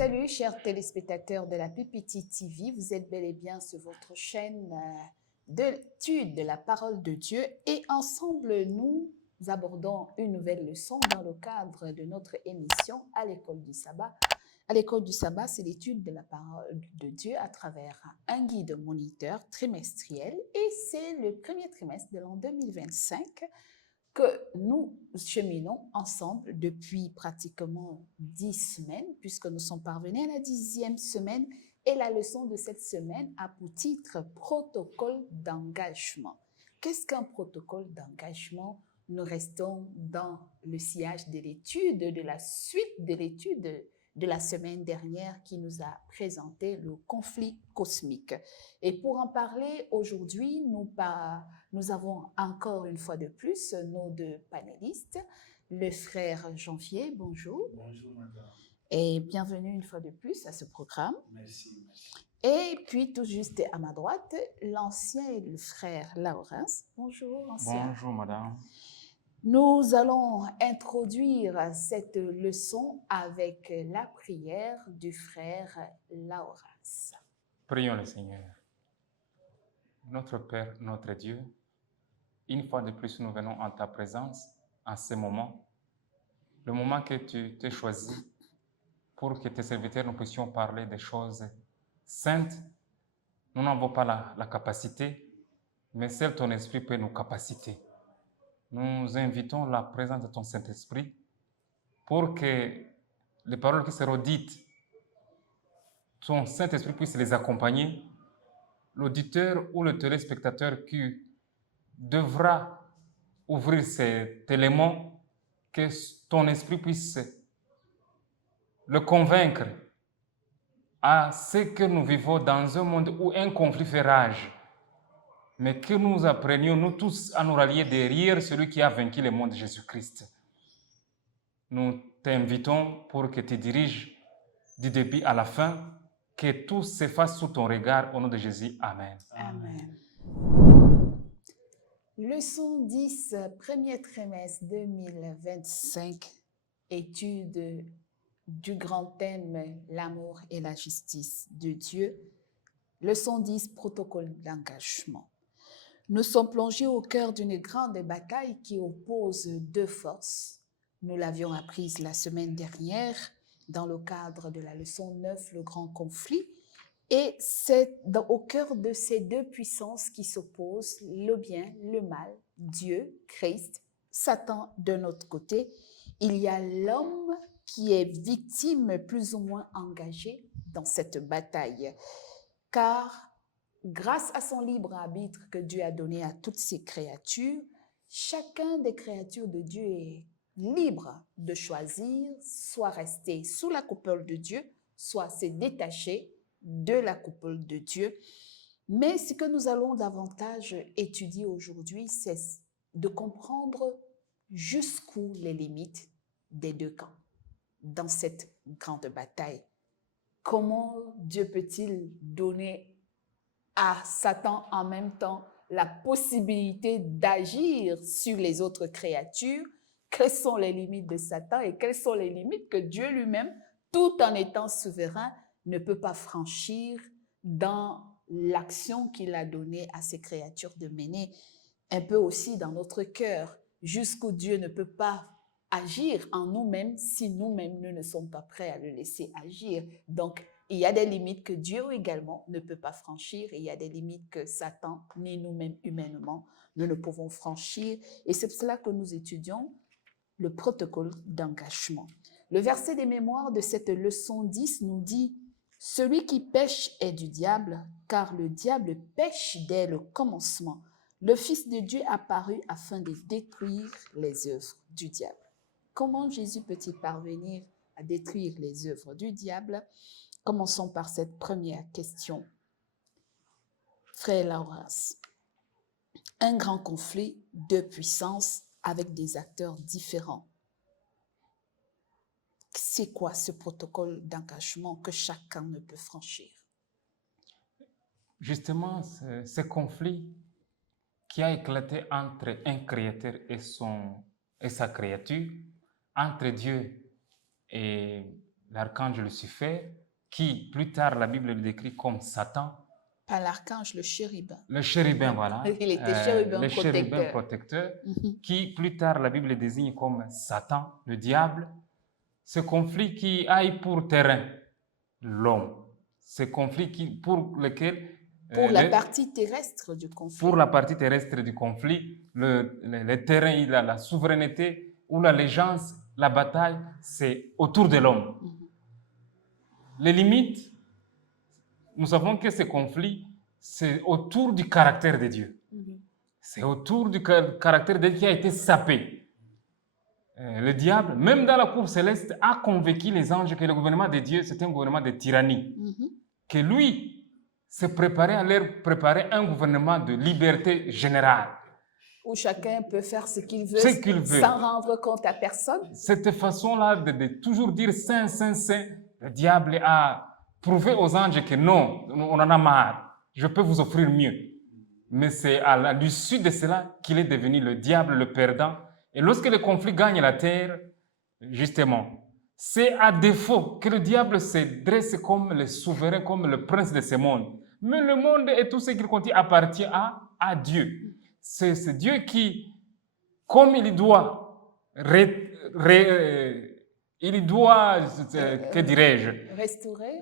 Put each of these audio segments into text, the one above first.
Salut chers téléspectateurs de la PPT TV, vous êtes bel et bien sur votre chaîne d'étude de la parole de Dieu et ensemble nous abordons une nouvelle leçon dans le cadre de notre émission à l'école du sabbat. À l'école du sabbat, c'est l'étude de la parole de Dieu à travers un guide moniteur trimestriel et c'est le premier trimestre de l'an 2025 que nous cheminons ensemble depuis pratiquement 10 semaines, puisque nous sommes parvenus à la 10e semaine et la leçon de cette semaine a pour titre « Protocole d'engagement ». Qu'est-ce qu'un protocole d'engagement? Nous restons dans le sillage de l'étude, de la suite de l'étude de la semaine dernière qui nous a présenté le conflit cosmique. Et pour en parler aujourd'hui, nous avons encore une fois de plus nos deux panélistes, le frère Janvier, bonjour. Bonjour, madame. Et bienvenue une fois de plus à ce programme. Merci, merci. Et puis tout juste à ma droite, l'ancien et le frère Laurence. Bonjour, ancien. Bonjour, madame. Nous allons introduire cette leçon avec la prière du frère Laurence. Prions le Seigneur. Notre Père, notre Dieu, une fois de plus, nous venons en ta présence en ce moment, le moment que tu t'es choisi pour que tes serviteurs nous puissions parler des choses saintes. Nous n'avons pas la capacité, mais seul ton esprit peut nous capaciter. Nous invitons la présence de ton Saint-Esprit pour que les paroles qui seront dites, ton Saint-Esprit puisse les accompagner. L'auditeur ou le téléspectateur qui devra ouvrir cet élément, que ton esprit puisse le convaincre à ce que nous vivons dans un monde où un conflit fait rage, mais que nous apprenions, nous tous, à nous rallier derrière celui qui a vaincu le monde, Jésus-Christ. Nous t'invitons pour que tu diriges du début à la fin, que tout se fasse sous ton regard, au nom de Jésus. Amen. Amen. Leçon 10, premier trimestre 2025, étude du grand thème, l'amour et la justice de Dieu. Leçon 10, protocole d'engagement. Nous sommes plongés au cœur d'une grande bataille qui oppose deux forces. Nous l'avions apprise la semaine dernière dans le cadre de la leçon 9, le grand conflit. Et c'est au cœur de ces deux puissances qui s'opposent, le bien, le mal, Dieu, Christ, Satan de notre côté. Il y a l'homme qui est victime plus ou moins engagé dans cette bataille. Car grâce à son libre arbitre que Dieu a donné à toutes ses créatures, chacun des créatures de Dieu est libre de choisir, soit rester sous la coupole de Dieu, soit se détacher de la coupole de Dieu. Mais ce que nous allons davantage étudier aujourd'hui, c'est de comprendre jusqu'où les limites des deux camps dans cette grande bataille. Comment Dieu peut-il donner à Satan en même temps la possibilité d'agir sur les autres créatures? Quelles sont les limites de Satan et quelles sont les limites que Dieu lui-même, tout en étant souverain, ne peut pas franchir dans l'action qu'il a donnée à ses créatures de mener, un peu aussi dans notre cœur, jusqu'où Dieu ne peut pas agir en nous-mêmes si nous-mêmes nous ne sommes pas prêts à le laisser agir. Donc, il y a des limites que Dieu également ne peut pas franchir et il y a des limites que Satan, ni nous-mêmes humainement, nous ne pouvons franchir. Et c'est pour cela que nous étudions le protocole d'engagement. Le verset des mémoires de cette leçon 10 nous dit « Celui qui pêche est du diable, car le diable pêche dès le commencement. Le Fils de Dieu apparut afin de détruire les œuvres du diable. » Comment Jésus peut-il parvenir à détruire les œuvres du diable? Commençons par cette première question. Frère Laurence, un grand conflit, deux puissances avec des acteurs différents. C'est quoi ce protocole d'engagement que chacun ne peut franchir? Justement, ce conflit qui a éclaté entre un créateur et sa créature, entre Dieu et l'archange Lucifer, qui plus tard la Bible le décrit comme Satan, Pas l'archange, le chérubin. le chérubin, voilà, Il était chérubin le chérubin protecteur. protecteur, qui plus tard la Bible désigne comme Satan, le diable. Ce conflit qui a pour terrain l'homme, ce conflit pour lequel Pour la partie terrestre du conflit. Pour la partie terrestre du conflit, le terrain, il a la souveraineté ou l'allégeance, la bataille, c'est autour de l'homme. Les limites, nous savons que ce conflit, c'est autour du caractère de Dieu. C'est autour du caractère de Dieu qui a été sapé. Le diable, même dans la cour céleste, a convaincu les anges que le gouvernement de Dieu, c'est un gouvernement de tyrannie. Que lui se préparait à leur préparer un gouvernement de liberté générale. Où chacun peut faire ce qu'il veut, sans rendre compte à personne. Cette façon-là de toujours dire Saint, Saint, Saint, le diable a prouvé aux anges que non, on en a marre, je peux vous offrir mieux. Mais c'est à l'issue de cela qu'il est devenu le diable, le perdant. Et lorsque le conflit gagne la terre, justement, c'est à défaut que le diable se dresse comme le souverain, comme le prince de ce monde. Mais le monde et tout ce qu'il contient appartient à Dieu. C'est Dieu qui, comme il doit, que dirais-je,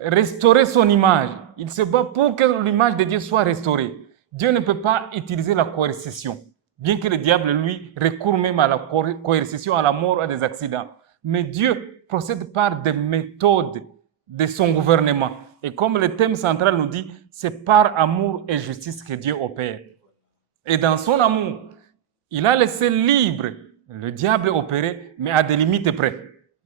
restaurer son image. Il se bat pour que l'image de Dieu soit restaurée. Dieu ne peut pas utiliser la coercition, bien que le diable, lui, recourt même à la coercition, à la mort, à des accidents. Mais Dieu procède par des méthodes de son gouvernement. Et comme le thème central nous dit, c'est par amour et justice que Dieu opère. Et dans son amour, il a laissé libre le diable opérer, mais à des limites près.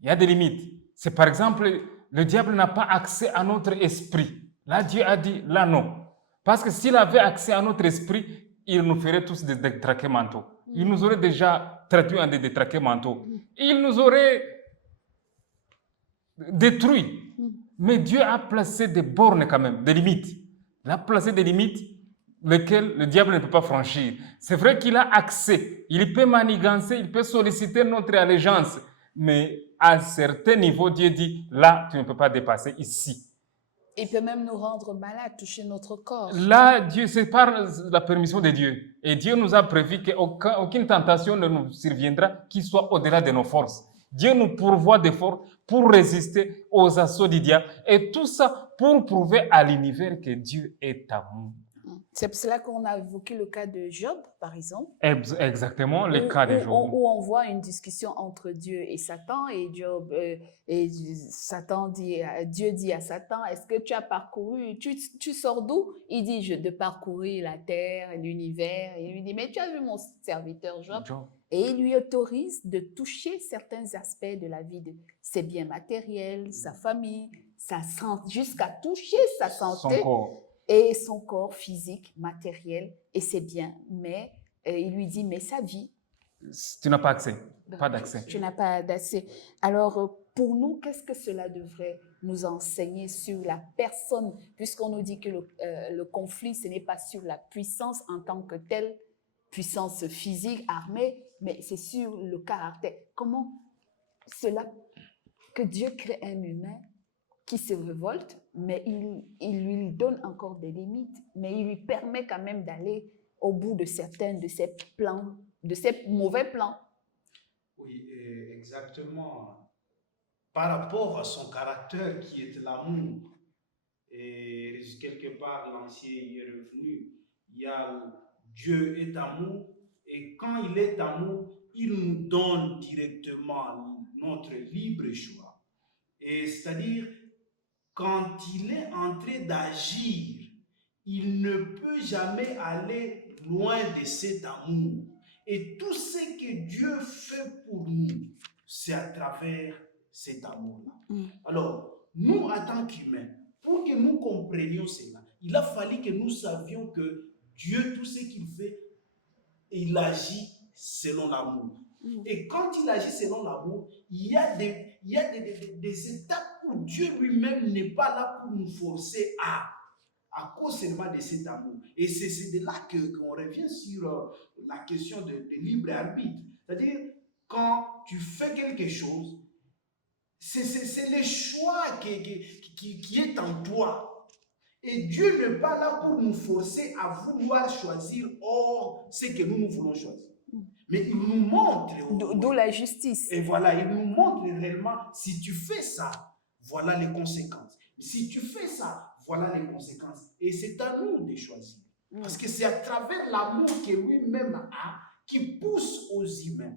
Il y a des limites. C'est par exemple, le diable n'a pas accès à notre esprit. Là, Dieu a dit, là non. Parce que s'il avait accès à notre esprit, il nous ferait tous des détraqués mentaux. Il nous aurait déjà traduit en des détraqués mentaux. Il nous aurait détruits. Mais Dieu a placé des bornes quand même, des limites. Il a placé des limites lesquelles le diable ne peut pas franchir. C'est vrai qu'il a accès. Il peut manigancer, il peut solliciter notre allégeance. Mais à un certain niveau, Dieu dit, là, tu ne peux pas dépasser ici. Il peut même nous rendre malades, toucher notre corps. Là, Dieu, c'est par la permission de Dieu. Et Dieu nous a prévu qu'aucune tentation ne nous surviendra qui soit au-delà de nos forces. Dieu nous pourvoit de forces pour résister aux assauts du diable. Et tout ça pour prouver à l'univers que Dieu est amour. C'est pour cela qu'on a évoqué le cas de Job, par exemple. Exactement, le cas de Job. Où on voit une discussion entre Dieu et Satan, et Dieu dit à Satan, est-ce que tu as parcouru, tu sors d'où? Il dit, de parcourir la terre, l'univers. Et il lui dit, mais tu as vu mon serviteur Job? Et il lui autorise de toucher certains aspects de la vie de ses biens matériels, sa famille, jusqu'à toucher sa santé. Son corps. Et son corps physique, matériel, et c'est bien. Mais il lui dit, mais sa vie... Tu n'as pas accès, pas d'accès. Tu n'as pas d'accès. Alors, pour nous, qu'est-ce que cela devrait nous enseigner sur la personne, puisqu'on nous dit que le conflit, ce n'est pas sur la puissance en tant que telle, puissance physique, armée, mais c'est sur le caractère. Comment cela, que Dieu crée un humain qui se révolte, mais il lui donne encore des limites, mais il lui permet quand même d'aller au bout de certains de ses plans, de ses mauvais plans. Oui, exactement. Par rapport à son caractère qui est l'amour, et quelque part l'ancien y est revenu, il y a Dieu est amour, et quand il est amour, il nous donne directement notre libre choix. Et c'est-à-dire, quand il est en train d'agir, il ne peut jamais aller loin de cet amour. Et tout ce que Dieu fait pour nous, c'est à travers cet amour-là. Alors, nous, en tant qu'humains, pour que nous comprenions cela, il a fallu que nous savions que Dieu, tout ce qu'il fait, il agit selon l'amour. Et quand il agit selon l'amour, il y a des étapes où Dieu lui-même n'est pas là pour nous forcer à cause seulement de cet amour. Et c'est de là qu'on revient sur la question de libre arbitre. C'est-à-dire, quand tu fais quelque chose, C'est le choix qui est en toi. Et Dieu n'est pas là pour nous forcer à vouloir choisir hors ce que nous voulons choisir. Mais il nous montre. D'où la justice. Et voilà, il nous montre réellement, si tu fais ça, voilà les conséquences. Si tu fais ça, voilà les conséquences. Et c'est à nous de choisir. Parce que c'est à travers l'amour que lui-même a qui pousse aux humains.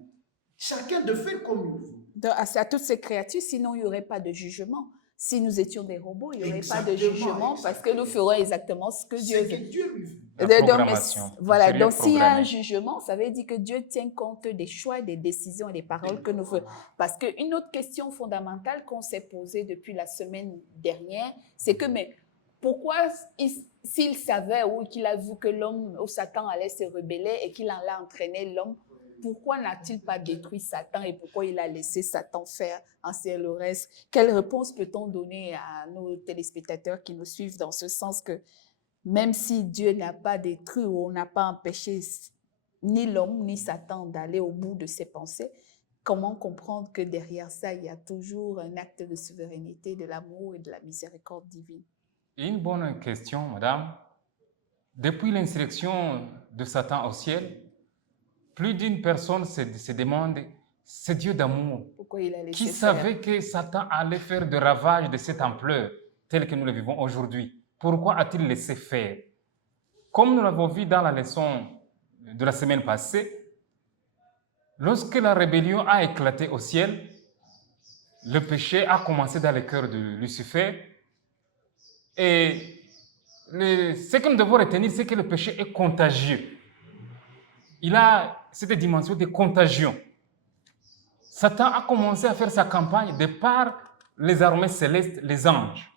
Chacun de faire comme il veut. À toutes ces créatures, sinon il n'y aurait pas de jugement. Si nous étions des robots, il n'y aurait pas de jugement parce que nous ferons exactement ce que Dieu veut. La programmation. Voilà, donc s'il y a un jugement, ça veut dire que Dieu tient compte des choix, des décisions et des paroles que nous faisons. Parce qu'une autre question fondamentale qu'on s'est posée depuis la semaine dernière, c'est que mais pourquoi, s'il savait ou qu'il a vu que l'homme ou Satan allait se rebeller et qu'il en a entraîné l'homme, pourquoi n'a-t-il pas détruit Satan et pourquoi il a laissé Satan faire ainsi le reste? Quelle réponse peut-on donner à nos téléspectateurs qui nous suivent dans ce sens que même si Dieu n'a pas détruit ou on n'a pas empêché ni l'homme ni Satan d'aller au bout de ses pensées, comment comprendre que derrière ça, il y a toujours un acte de souveraineté, de l'amour et de la miséricorde divine? Une bonne question, madame. Depuis l'insurrection de Satan au ciel, plus d'une personne se demande, ce Dieu d'amour, qui savait que Satan allait faire des ravages de cette ampleur, tels que nous le vivons aujourd'hui, pourquoi a-t-il laissé faire? Comme nous l'avons vu dans la leçon de la semaine passée, lorsque la rébellion a éclaté au ciel, le péché a commencé dans le cœur de Lucifer. Et ce que nous devons retenir, c'est que le péché est contagieux. Il a cette dimension de contagion. Satan a commencé à faire sa campagne de par les armées célestes, les anges.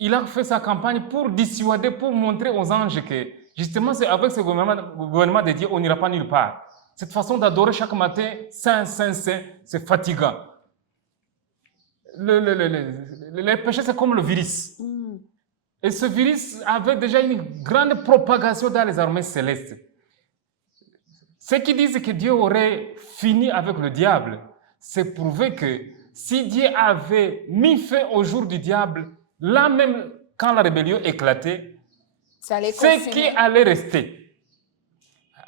Il a fait sa campagne pour dissuader, pour montrer aux anges que, justement, c'est avec ce gouvernement de Dieu, on n'ira pas nulle part. Cette façon d'adorer chaque matin, Saint, Saint, Saint, c'est fatigant. Le péché, c'est comme le virus. Et ce virus avait déjà une grande propagation dans les armées célestes. Ceux qui disent que Dieu aurait fini avec le diable, c'est prouvé que si Dieu avait mis fin au jour du diable, là même, quand la rébellion éclatait, ce qui allait rester,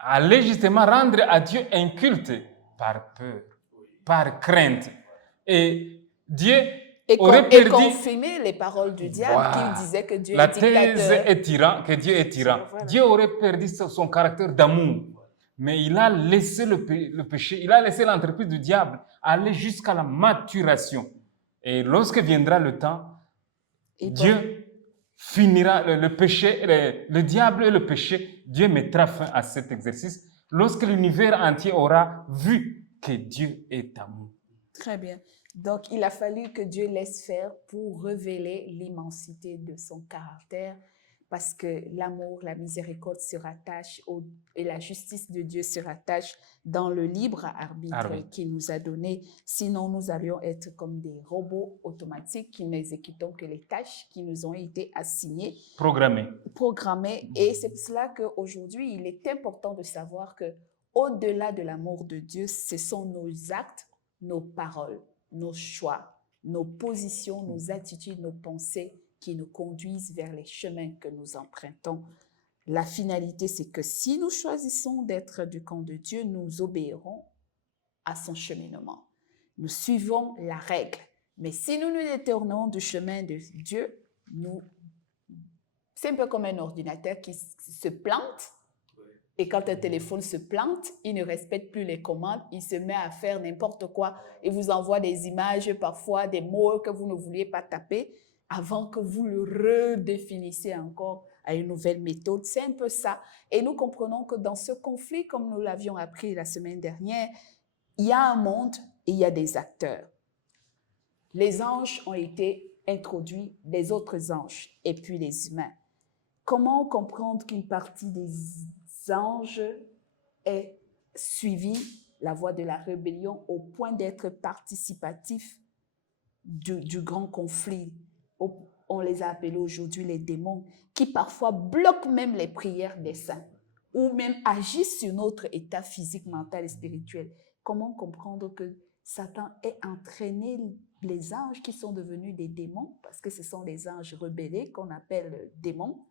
allait justement rendre à Dieu un culte par peur, par crainte. Et Dieu aurait perdu... Et confirmer les paroles du diable qui disaient que Dieu est dictateur. La thèse est tyran, que Dieu est tyran. Voilà. Dieu aurait perdu son caractère d'amour. Mais il a laissé le péché, il a laissé l'entreprise du diable aller jusqu'à la maturation. Et lorsque viendra le temps, Dieu finira le péché, le diable et le péché, Dieu mettra fin à cet exercice lorsque l'univers entier aura vu que Dieu est amour. Très bien. Donc, il a fallu que Dieu laisse faire pour révéler l'immensité de son caractère, parce que l'amour, la miséricorde se rattachent et la justice de Dieu se rattache dans le libre arbitre qu'il nous a donné. Sinon, nous allions être comme des robots automatiques qui n'exécutons que les tâches qui nous ont été assignées. Programmées. Et c'est pour cela qu'aujourd'hui, il est important de savoir que au-delà de l'amour de Dieu, ce sont nos actes, nos paroles, nos choix, nos positions, nos attitudes, nos pensées qui nous conduisent vers les chemins que nous empruntons. La finalité, c'est que si nous choisissons d'être du camp de Dieu, nous obéirons à son cheminement. Nous suivons la règle. Mais si nous nous détournons du chemin de Dieu, c'est un peu comme un ordinateur qui se plante. Et quand un téléphone se plante, il ne respecte plus les commandes, il se met à faire n'importe quoi. Il vous envoie des images, parfois des mots que vous ne vouliez pas taper, avant que vous le redéfinissiez encore à une nouvelle méthode. C'est un peu ça. Et nous comprenons que dans ce conflit, comme nous l'avions appris la semaine dernière, il y a un monde et il y a des acteurs. Les anges ont été introduits, les autres anges, et puis les humains. Comment comprendre qu'une partie des anges ait suivi la voie de la rébellion au point d'être participatif du grand conflit? On les a appelés aujourd'hui les démons, qui parfois bloquent même les prières des saints ou même agissent sur notre état physique, mental et spirituel. Comment comprendre que Satan ait entraîné les anges qui sont devenus des démons, parce que ce sont les anges rebellés qu'on appelle démons,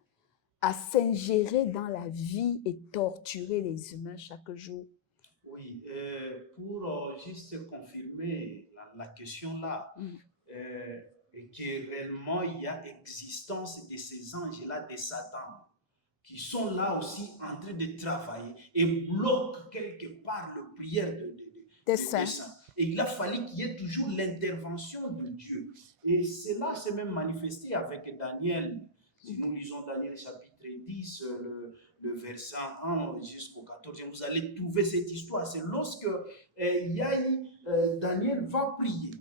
à s'ingérer dans la vie et torturer les humains chaque jour. Oui, pour juste confirmer la question là, et que réellement il y a existence de ces anges-là, de Satan, qui sont là aussi en train de travailler et bloquent quelque part la prière Des des saints. saints. Et il a fallu qu'il y ait toujours l'intervention de Dieu. Et cela s'est même manifesté avec Daniel. Si nous lisons Daniel chapitre 10, le verset 1 jusqu'au 14, vous allez trouver cette histoire. C'est lorsque Daniel va prier.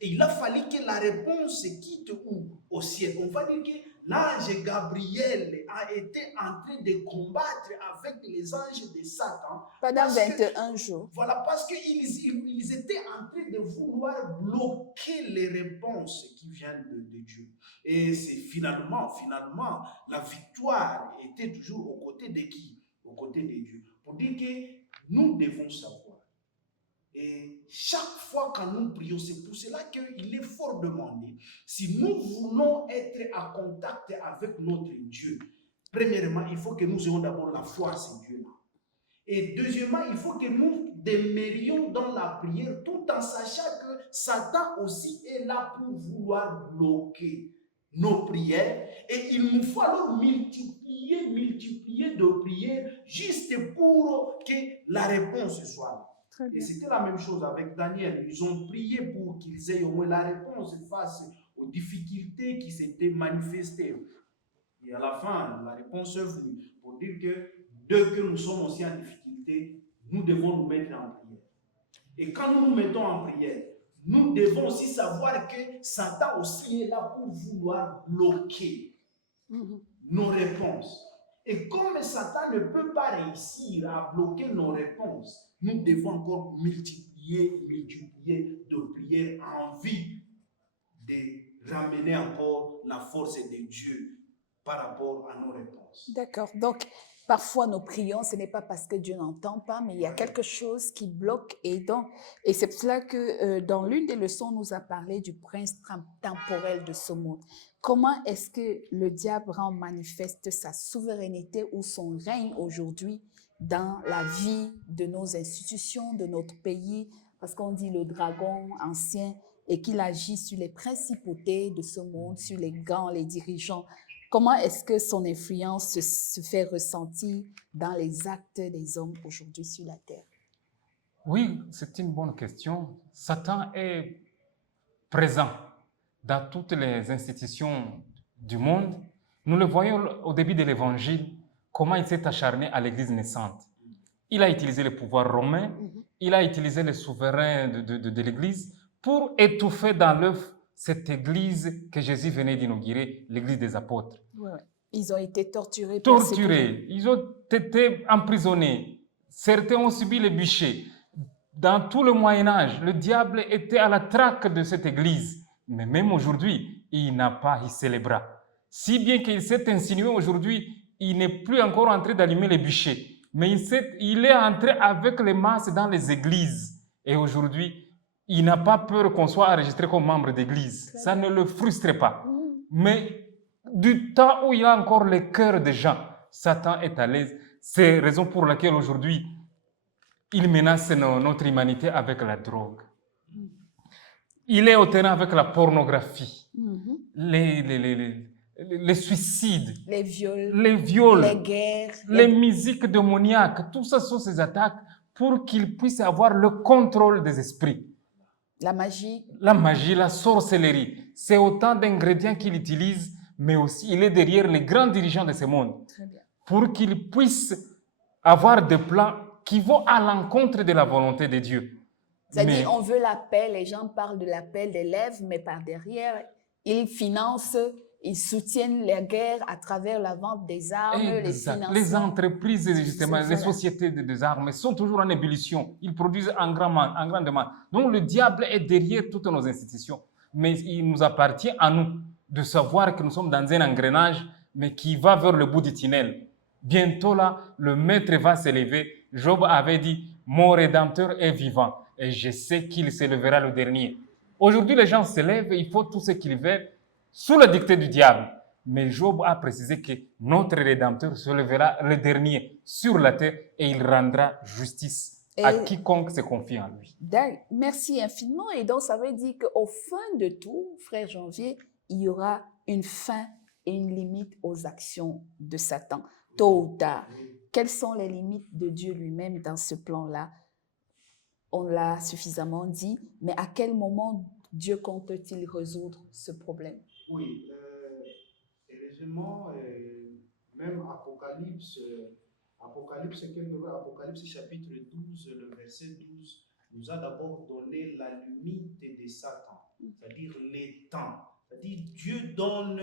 Et il a fallu que la réponse quitte où? Au ciel. On va dire que l'ange Gabriel a été en train de combattre avec les anges de Satan. Pendant 21 jours. Voilà, parce qu'ils étaient en train de vouloir bloquer les réponses qui viennent de Dieu. Et c'est finalement, la victoire était toujours aux côtés de qui? Aux côtés de Dieu. Pour dire que nous devons savoir. Et chaque fois que nous prions, c'est pour cela qu'il est fort demandé. Si nous voulons être en contact avec notre Dieu, premièrement, il faut que nous ayons d'abord la foi en ce Dieu-là. Et deuxièmement, il faut que nous demeurions dans la prière tout en sachant que Satan aussi est là pour vouloir bloquer nos prières. Et il nous faut alors multiplier de prières juste pour que la réponse soit là. Et c'était la même chose avec Daniel. Ils ont prié pour qu'ils aient au moins la réponse face aux difficultés qui s'étaient manifestées. Et à la fin, la réponse est venue pour dire que dès que nous sommes aussi en difficulté, nous devons nous mettre en prière. Et quand nous nous mettons en prière, nous devons aussi savoir que Satan aussi est là pour vouloir bloquer nos réponses. Et comme Satan ne peut pas réussir à bloquer nos réponses, nous devons encore multiplier de prières en vue de ramener encore la force de Dieu par rapport à nos réponses. D'accord. Donc, parfois, nous prions, ce n'est pas parce que Dieu n'entend pas, mais il y a quelque chose qui bloque. Et c'est pour cela que dans l'une des leçons, on nous a parlé du prince temporel de ce monde. Comment est-ce que le diable rend manifeste sa souveraineté ou son règne aujourd'hui dans la vie de nos institutions, de notre pays? Parce qu'on dit le dragon ancien et qu'il agit sur les principautés de ce monde, sur les grands, les dirigeants. Comment est-ce que son influence se fait ressentir dans les actes des hommes aujourd'hui sur la terre? Oui, c'est une bonne question. Satan est présent dans toutes les institutions du monde. Nous le voyons au début de l'Évangile, comment il s'est acharné à l'Église naissante. Il a utilisé le pouvoir romain, il a utilisé les souverains de l'Église pour étouffer dans l'œuf cette Église que Jésus venait d'inaugurer, l'Église des apôtres. Ouais. Ils ont été torturés. Ils ont été emprisonnés. Certains ont subi les bûchers. Dans tout le Moyen-Âge, le diable était à la traque de cette Église. Mais même aujourd'hui, il n'a pas hissé les bras. Si bien qu'il s'est insinué aujourd'hui, il n'est plus encore en train d'allumer les bûchers. Mais il est entré avec les masses dans les églises. Et aujourd'hui, il n'a pas peur qu'on soit enregistré comme membre d'église. Ça ne le frustre pas. Mais du temps où il y a encore le cœur des gens, Satan est à l'aise. C'est la raison pour laquelle aujourd'hui, il menace notre humanité avec la drogue. Il est au terrain avec la pornographie, les suicides, les viols, les guerres, les musiques démoniaques. Tout ça sont ces attaques pour qu'il puisse avoir le contrôle des esprits. La magie, la sorcellerie, c'est autant d'ingrédients qu'il utilise, mais aussi il est derrière les grands dirigeants de ce monde. Très bien. Pour qu'ils puissent avoir des plans qui vont à l'encontre de la volonté de Dieu. C'est-à-dire, on veut la paix, les gens parlent de la paix des lèvres, mais par derrière, ils financent, ils soutiennent les guerres à travers la vente des armes, les financements. Les entreprises, justement, les sociétés des armes sont toujours en ébullition. Ils produisent en grande demande. Donc, le diable est derrière toutes nos institutions. Mais il nous appartient à nous de savoir que nous sommes dans un engrenage, mais qui va vers le bout du tunnel. Bientôt, là, le maître va s'élever. Job avait dit, mon Rédempteur est vivant. et je sais qu'il s'élèvera le dernier. Aujourd'hui, les gens s'élèvent et ils font tout ce qu'ils veulent sous la dictée du diable. Mais Job a précisé que notre Rédempteur se lèvera le dernier sur la terre et il rendra justice à Et- quiconque se confie en lui. Merci infiniment. Et donc, ça veut dire qu'au fin de tout, frère Janvier, il y aura une fin et une limite aux actions de Satan, tôt ou tard. Quelles sont les limites de Dieu lui-même dans ce plan-là? On l'a suffisamment dit, mais à quel moment Dieu compte-t-il résoudre ce problème? Oui, heureusement, même Apocalypse chapitre 12, le verset 12, nous a d'abord donné la limite de Satan, c'est-à-dire les temps. C'est-à-dire Dieu donne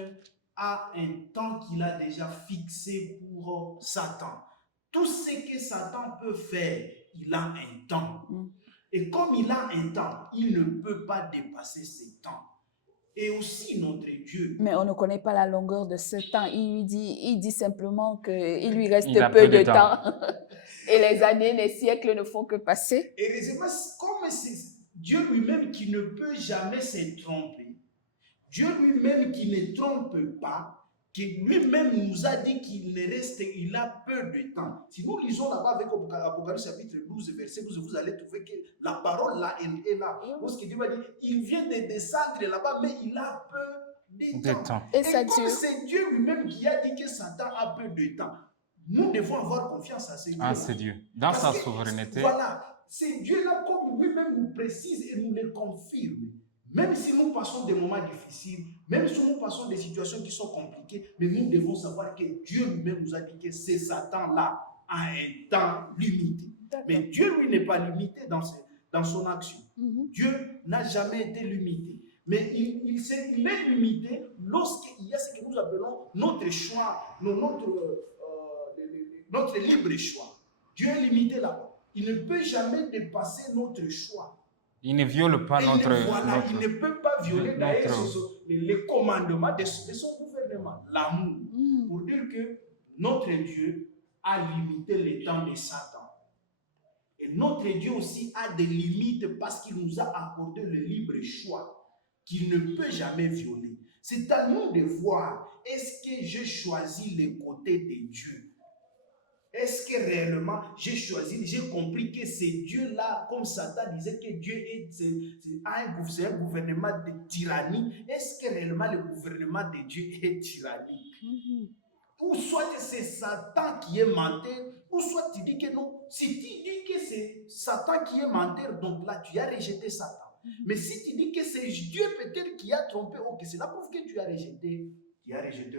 à un temps qu'il a déjà fixé pour Satan. Tout ce que Satan peut faire, il a un temps. Et comme il a un temps, il ne peut pas dépasser ce temps. Et aussi notre Dieu. Mais on ne connaît pas la longueur de ce temps. Il dit simplement qu'il lui reste Il a peu peu de de temps. Et les années, les siècles ne font que passer. Et comme c'est Dieu lui-même qui ne peut jamais se tromper, Dieu lui-même qui ne trompe pas, qui lui-même nous a dit il a peu de temps. Si nous lisons là-bas avec Apocalypse chapitre 12, verset 12, vous allez trouver que la parole là est là. Lorsque Dieu va dire, il vient de descendre là-bas, mais il a peu de temps. Et Et ça, comme c'est Dieu lui-même qui a dit que Satan a peu de temps, nous devons avoir confiance à ce Dieu. Ah, c'est Dieu. Dans Parce sa que, souveraineté, voilà, c'est Dieu-là comme lui-même nous précise et nous le confirme. Même si nous passons des moments difficiles, même si nous passons des situations qui sont compliquées, mais nous devons savoir que Dieu lui-même nous a dit que c'est Satan-là a un temps limité. Mais Dieu, lui, n'est pas limité dans son action. Dieu n'a jamais été limité. Mais il est limité lorsqu'il y a ce que nous appelons notre choix, notre libre choix. Dieu est limité là-bas. Il ne peut jamais dépasser notre choix. il ne viole pas Et il ne peut pas violer les commandements de son gouvernement, l'amour. Pour dire que notre Dieu a limité le temps de Satan. Et notre Dieu aussi a des limites parce qu'il nous a accordé le libre choix qu'il ne peut jamais violer. C'est à nous de voir, est-ce que j'ai choisi le côté de Dieu? Est-ce que réellement j'ai compris que c'est Dieu-là, comme Satan disait que Dieu c'est un gouvernement de tyrannie? Est-ce que réellement le gouvernement de Dieu est tyrannique? Ou soit c'est Satan qui est menteur, ou soit tu dis que non. Si tu dis que c'est Satan qui est menteur, donc là tu as rejeté Satan. Mais si tu dis que c'est Dieu peut-être qui a trompé, ok, c'est la preuve que tu as rejeté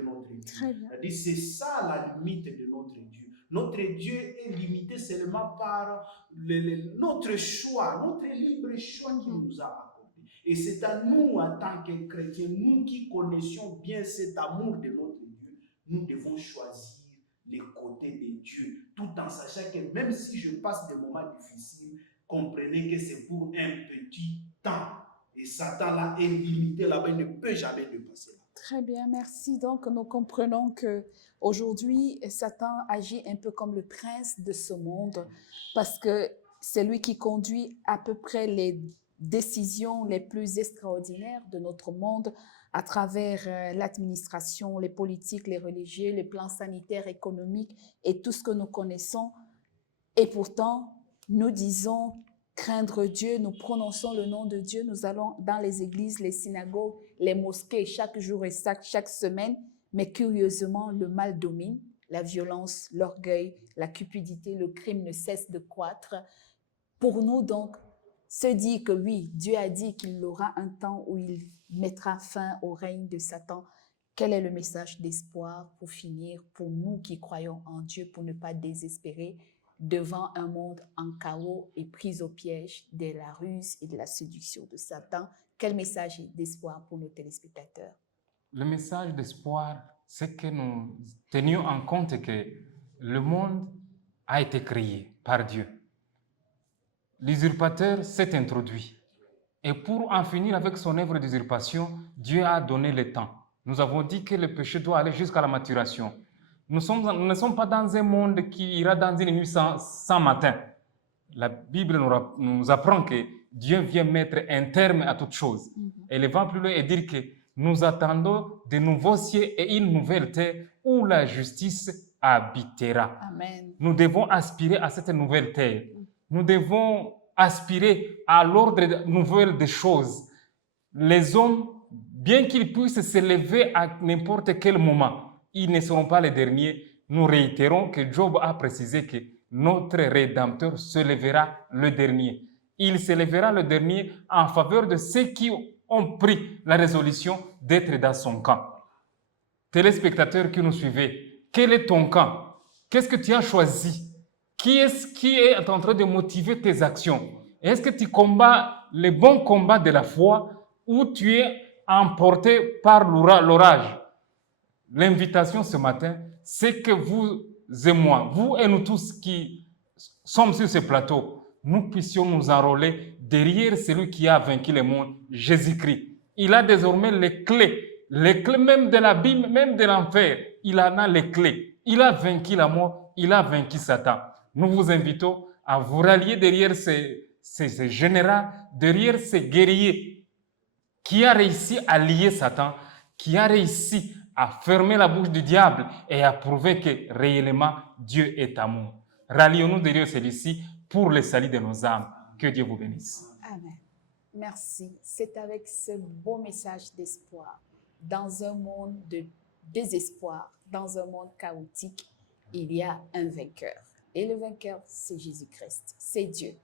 notre Dieu. C'est ça la limite de notre Dieu. Notre Dieu est limité seulement par notre choix, notre libre choix qu'il nous a accordé. Et c'est à nous, en tant que chrétiens, nous qui connaissions bien cet amour de notre Dieu, nous devons choisir les côtés de Dieu, tout en sachant que même si je passe des moments difficiles, comprenez que c'est pour un petit temps. Et Satan là est limité là-bas, il ne peut jamais dépasser. Très bien, merci. Donc, nous comprenons que aujourd'hui, Satan agit un peu comme le prince de ce monde parce que c'est lui qui conduit à peu près les décisions les plus extraordinaires de notre monde à travers l'administration, les politiques, les religieux, les plans sanitaires, économiques et tout ce que nous connaissons. Et pourtant, nous disons craindre Dieu, nous prononçons le nom de Dieu, nous allons dans les églises, les synagogues, les mosquées chaque jour et chaque semaine, mais curieusement, le mal domine, la violence, l'orgueil, la cupidité, le crime ne cesse de croître. Pour nous donc, se dire que oui, Dieu a dit qu'il aura un temps où il mettra fin au règne de Satan. Quel est le message d'espoir pour finir, pour nous qui croyons en Dieu, pour ne pas désespérer devant un monde en chaos et pris au piège de la ruse et de la séduction de Satan? Quel message d'espoir pour nos téléspectateurs? Le message d'espoir, c'est que nous tenions en compte que le monde a été créé par Dieu. L'usurpateur s'est introduit. Et pour en finir avec son œuvre d'usurpation, Dieu a donné le temps. Nous avons dit que le péché doit aller jusqu'à la maturation. Nous ne sommes pas dans un monde qui ira dans une nuit sans matin. La Bible nous apprend que Dieu vient mettre un terme à toute chose. Elle va plus loin et dire que nous attendons de nouveaux cieux et une nouvelle terre où la justice habitera. Amen. Nous devons aspirer à cette nouvelle terre. Nous devons aspirer à l'ordre nouvel des choses. Les hommes, bien qu'ils puissent s'élever à n'importe quel moment, ils ne seront pas les derniers. Nous réitérons que Job a précisé que notre Rédempteur se lèvera le dernier. Il se lèvera le dernier en faveur de ceux qui ont pris la résolution d'être dans son camp. Téléspectateurs qui nous suivez, quel est ton camp? Qu'est-ce que tu as choisi? Qui est en train de motiver tes actions? Est-ce que tu combats les bons combats de la foi ou tu es emporté par l'orage? L'invitation ce matin, c'est que vous et moi, vous et nous tous qui sommes sur ce plateau, nous puissions nous enrôler derrière celui qui a vaincu le monde, Jésus-Christ. Il a désormais les clés même de l'abîme, même de l'enfer. Il en a les clés. Il a vaincu la mort, il a vaincu Satan. Nous vous invitons à vous rallier derrière ces généraux, derrière ces guerriers qui a réussi à lier Satan, qui a réussi à fermer la bouche du diable et à prouver que réellement Dieu est amour. Rallions-nous derrière celui-ci pour le salut de nos âmes. Que Dieu vous bénisse. Amen. Merci. C'est avec ce beau message d'espoir. Dans un monde de désespoir, dans un monde chaotique, il y a un vainqueur. Et le vainqueur, c'est Jésus-Christ, c'est Dieu.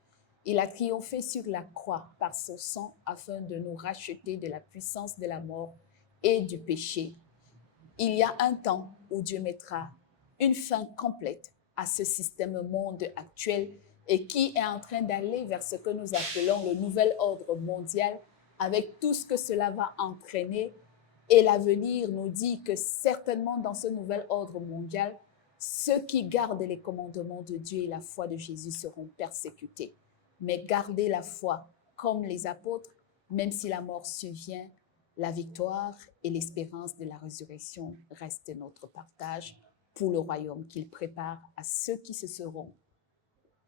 Il a triomphé sur la croix par son sang afin de nous racheter de la puissance de la mort et du péché. Il y a un temps où Dieu mettra une fin complète à ce système monde actuel et qui est en train d'aller vers ce que nous appelons le nouvel ordre mondial avec tout ce que cela va entraîner. Et l'avenir nous dit que certainement dans ce nouvel ordre mondial, ceux qui gardent les commandements de Dieu et la foi de Jésus seront persécutés. Mais garder la foi comme les apôtres, même si la mort survient, la victoire et l'espérance de la résurrection restent notre partage pour le royaume qu'il prépare à ceux qui se seront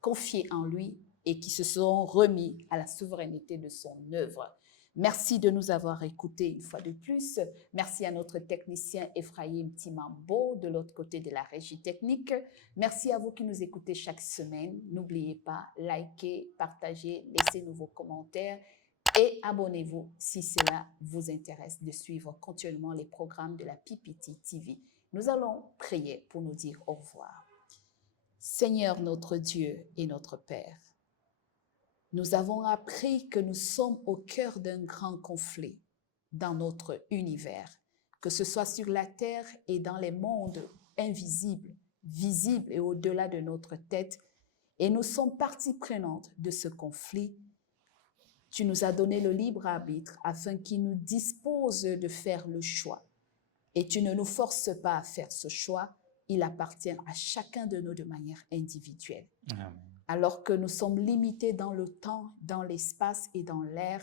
confiés en lui et qui se seront remis à la souveraineté de son œuvre. Merci de nous avoir écoutés une fois de plus. Merci à notre technicien Ephraim Timambo de l'autre côté de la régie technique. Merci à vous qui nous écoutez chaque semaine. N'oubliez pas, likez, partagez, laissez-nous vos commentaires et abonnez-vous si cela vous intéresse de suivre continuellement les programmes de la PPT TV. Nous allons prier pour nous dire au revoir. Seigneur notre Dieu et notre Père, nous avons appris que nous sommes au cœur d'un grand conflit dans notre univers, que ce soit sur la terre et dans les mondes invisibles, visibles et au-delà de notre tête. Et nous sommes partie prenante de ce conflit. Tu nous as donné le libre arbitre afin qu'il nous dispose de faire le choix. Et tu ne nous forces pas à faire ce choix. Il appartient à chacun de nous de manière individuelle. Amen. Alors que nous sommes limités dans le temps, dans l'espace et dans l'air,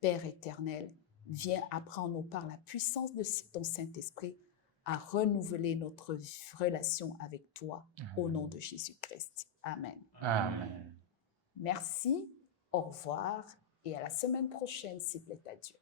Père éternel, viens apprendre par la puissance de ton Saint-Esprit à renouveler notre relation avec toi au nom de Jésus-Christ. Amen. Amen. Merci, au revoir et à la semaine prochaine, s'il plaît à Dieu.